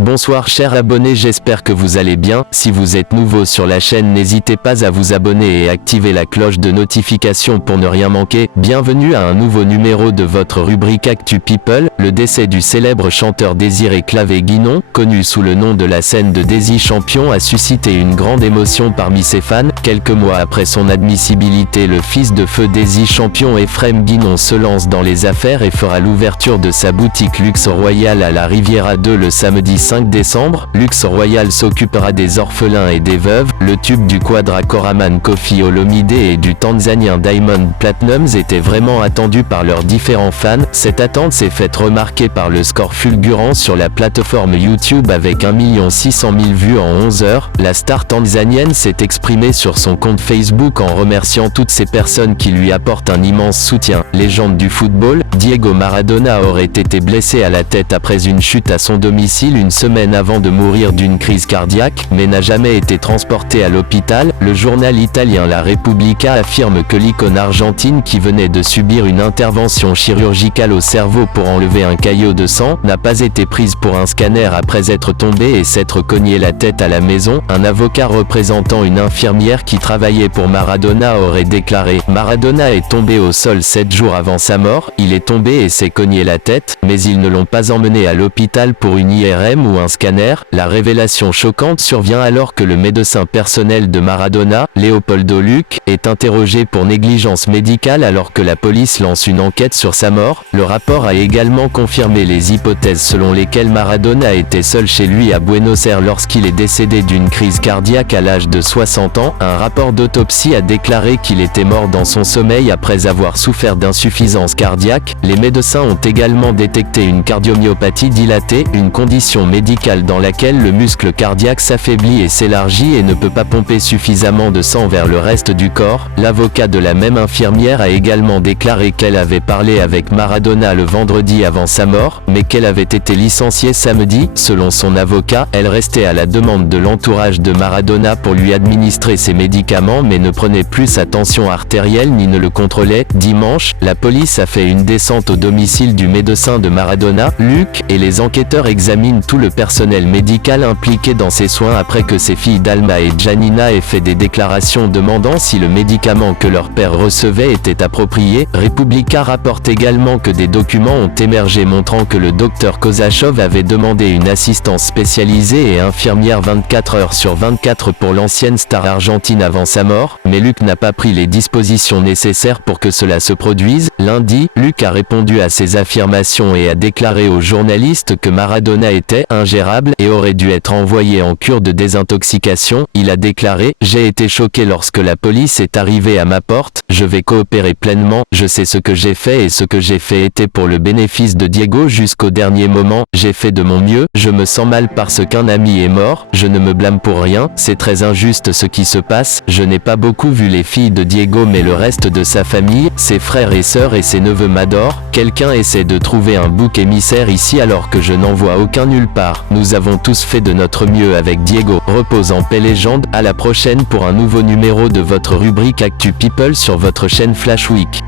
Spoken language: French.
Bonsoir chers abonnés, j'espère que vous allez bien. Si vous êtes nouveau sur la chaîne, n'hésitez pas à vous abonner et activer la cloche de notification pour ne rien manquer. Bienvenue à un nouveau numéro de votre rubrique Actu People. Le décès du célèbre chanteur Désiré Clavé-Guinon, connu sous le nom de la scène de Désy Champion, a suscité une grande émotion parmi ses fans. Quelques mois après son admissibilité, le fils de feu Désy Champion, Ephrem Guinon, se lance dans les affaires et fera l'ouverture de sa boutique Luxe Royal à la Riviera 2 le samedi 5 décembre. Luxe Royal s'occupera des orphelins et des veuves. Le tube du Quadra Koraman Koffi Olomide et du Tanzanien Diamond Platnumz était vraiment attendu par leurs différents fans. Cette attente s'est faite remarquer par le score fulgurant sur la plateforme YouTube avec 1 600 000 vues en 11 heures. La star tanzanienne s'est exprimée sur son compte Facebook en remerciant toutes ces personnes qui lui apportent un immense soutien. Légende du football, Diego Maradona aurait été blessé à la tête après une chute à son domicile une semaine avant de mourir d'une crise cardiaque, mais n'a jamais été transporté à l'hôpital. Le journal italien La Repubblica affirme que l'icône argentine, qui venait de subir une intervention chirurgicale au cerveau pour enlever un caillot de sang, n'a pas été prise pour un scanner après être tombée et s'être cogné la tête à la maison. Un avocat représentant une infirmière qui travaillait pour Maradona aurait déclaré: Maradona est tombé au sol 7 jours avant sa mort, il est tombé et s'est cogné la tête, mais ils ne l'ont pas emmené à l'hôpital pour une IRM ou un scanner. La révélation choquante survient alors que le médecin personnel de Maradona, Leopoldo Luque, est interrogé pour négligence médicale alors que la police lance une enquête sur sa mort. Le rapport a également confirmé les hypothèses selon lesquelles Maradona était seul chez lui à Buenos Aires lorsqu'il est décédé d'une crise cardiaque à l'âge de 60 ans. Un rapport d'autopsie a déclaré qu'il était mort dans son sommeil après avoir souffert d'insuffisance cardiaque. Les médecins ont également détecté une cardiomyopathie dilatée, une condition médicale dans laquelle le muscle cardiaque s'affaiblit et s'élargit et ne peut pas pomper suffisamment de sang vers le reste du corps. L'avocat de la même infirmière a également déclaré qu'elle avait parlé avec Maradona le vendredi avant sa mort, mais qu'elle avait été licenciée samedi. Selon son avocat, elle restait à la demande de l'entourage de Maradona pour lui administrer ses médicaments mais ne prenait plus sa tension artérielle ni ne le contrôlait. Dimanche, la police a fait une descente au domicile du médecin de Maradona, Luque, et les enquêteurs examinent tout le personnel médical impliqué dans ses soins après que ses filles Dalma et Janina aient fait des déclarations demandant si le médicament que leur père recevait était approprié. Repubblica rapporte également que des documents ont émergé montrant que le docteur Kozachov avait demandé une assistance spécialisée et infirmière 24 heures sur 24 pour l'ancienne star argentine avant sa mort, mais Luque n'a pas pris les dispositions nécessaires pour que cela se produise. Lundi, Luque a répondu à ces affirmations et a déclaré aux journalistes que Maradona était ingérable et aurait dû être envoyé en cure de désintoxication. Il a déclaré: J'ai été choqué lorsque la police est arrivée à ma porte, je vais coopérer pleinement, je sais ce que j'ai fait et ce que j'ai fait était pour le bénéfice de Diego jusqu'au dernier moment, j'ai fait de mon mieux, je me sens mal parce qu'un ami est mort, je ne me blâme pour rien, c'est très injuste ce qui se passe, je n'ai pas beaucoup vu les filles de Diego mais le reste de sa famille, ses frères et sœurs et ses neveux m'adorent, quelqu'un essaie de trouver un bouc émissaire ici alors que je n'en vois aucun nulle part. Nous avons tous fait de notre mieux avec Diego. Repose en paix légende. À la prochaine pour un nouveau numéro de votre rubrique Actu People sur votre chaîne Flash Week.